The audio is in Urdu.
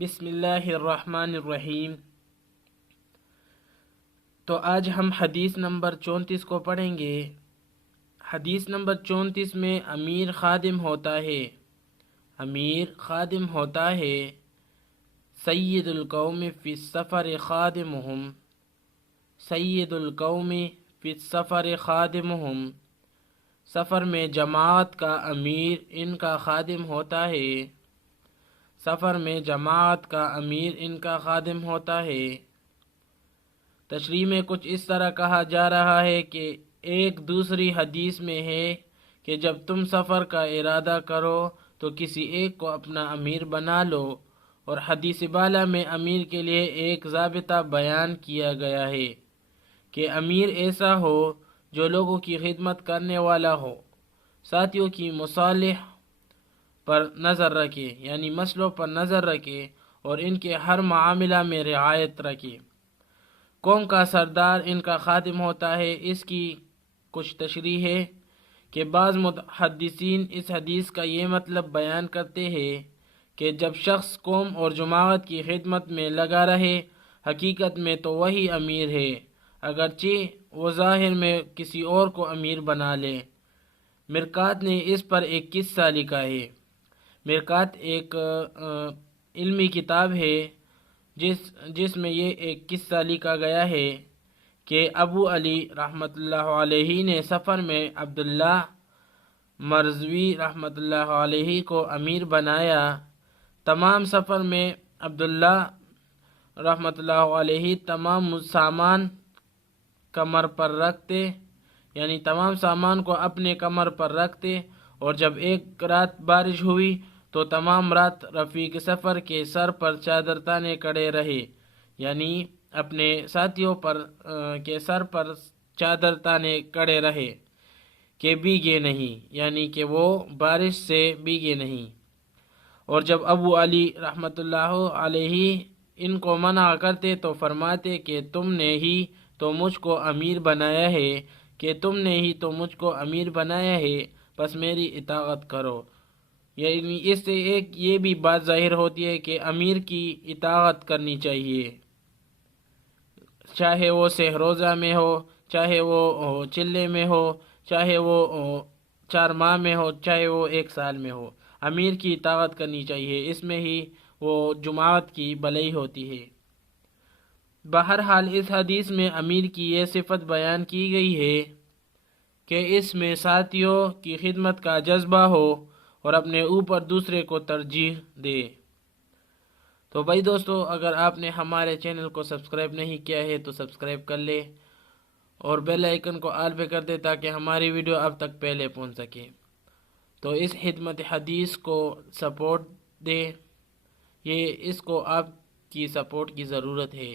بسم اللہ الرحمن الرحیم۔ تو آج ہم حدیث نمبر 34 کو پڑھیں گے۔ حدیث نمبر 34 میں امیر خادم ہوتا ہے۔ امیر خادم ہوتا ہے۔ سید القوم فی السفر خادمہم، سید القوم فی السفر خادمہم، سفر میں جماعت کا امیر ان کا خادم ہوتا ہے۔ سفر میں جماعت کا امیر ان کا خادم ہوتا ہے۔ تشریح میں کچھ اس طرح کہا جا رہا ہے کہ ایک دوسری حدیث میں ہے کہ جب تم سفر کا ارادہ کرو تو کسی ایک کو اپنا امیر بنا لو، اور حدیث بالا میں امیر کے لیے ایک ضابطہ بیان کیا گیا ہے کہ امیر ایسا ہو جو لوگوں کی خدمت کرنے والا ہو، ساتھیوں کی مصالح پر نظر رکھے، یعنی مسئلوں پر نظر رکھے اور ان کے ہر معاملہ میں رعایت رکھے۔ قوم کا سردار ان کا خادم ہوتا ہے۔ اس کی کچھ تشریح ہے کہ بعض محدثین اس حدیث کا یہ مطلب بیان کرتے ہیں کہ جب شخص قوم اور جماعت کی خدمت میں لگا رہے، حقیقت میں تو وہی امیر ہے، اگرچہ وہ ظاہر میں کسی اور کو امیر بنا لے۔ مرقات نے اس پر ایک قصہ لکھا ہے۔ مرقات ایک علمی کتاب ہے جس میں یہ ایک قصہ لکھا گیا ہے کہ ابو علی رحمۃ اللہ علیہ نے سفر میں عبداللہ مرزوی رحمۃ اللہ علیہ کو امیر بنایا۔ تمام سفر میں عبداللہ رحمۃ اللہ علیہ تمام سامان کمر پر رکھتے، یعنی تمام سامان کو اپنے کمر پر رکھتے، اور جب ایک رات بارش ہوئی تو تمام رات رفیق سفر کے سر پر چادر تانے کڑے رہے، یعنی اپنے ساتھیوں کے سر پر چادر تانے کڑے رہے کہ بھیگے نہیں، یعنی کہ وہ بارش سے بھیگے نہیں۔ اور جب ابو علی رحمۃ اللہ علیہ ان کو منع کرتے تو فرماتے کہ تم نے ہی تو مجھ کو امیر بنایا ہے، بس میری اطاعت کرو۔ یعنی اس سے ایک یہ بھی بات ظاہر ہوتی ہے کہ امیر کی اطاعت کرنی چاہیے، چاہے وہ سہ روزہ میں ہو، چاہے وہ چلے میں ہو، چاہے وہ 4 ماہ میں ہو، چاہے وہ 1 سال میں ہو، امیر کی اطاعت کرنی چاہیے، اس میں ہی وہ جماعت کی بھلائی ہوتی ہے۔ بہرحال اس حدیث میں امیر کی یہ صفت بیان کی گئی ہے کہ اس میں ساتھیوں کی خدمت کا جذبہ ہو اور اپنے اوپر دوسرے کو ترجیح دے۔ تو بھائی دوستو، اگر آپ نے ہمارے چینل کو سبسکرائب نہیں کیا ہے تو سبسکرائب کر لے اور بیل آئیکن کو آل پہ کر دے تاکہ ہماری ویڈیو آپ تک پہلے پہنچ سکے۔ تو اس خدمت حدیث کو سپورٹ دے، اس کو آپ کی سپورٹ کی ضرورت ہے۔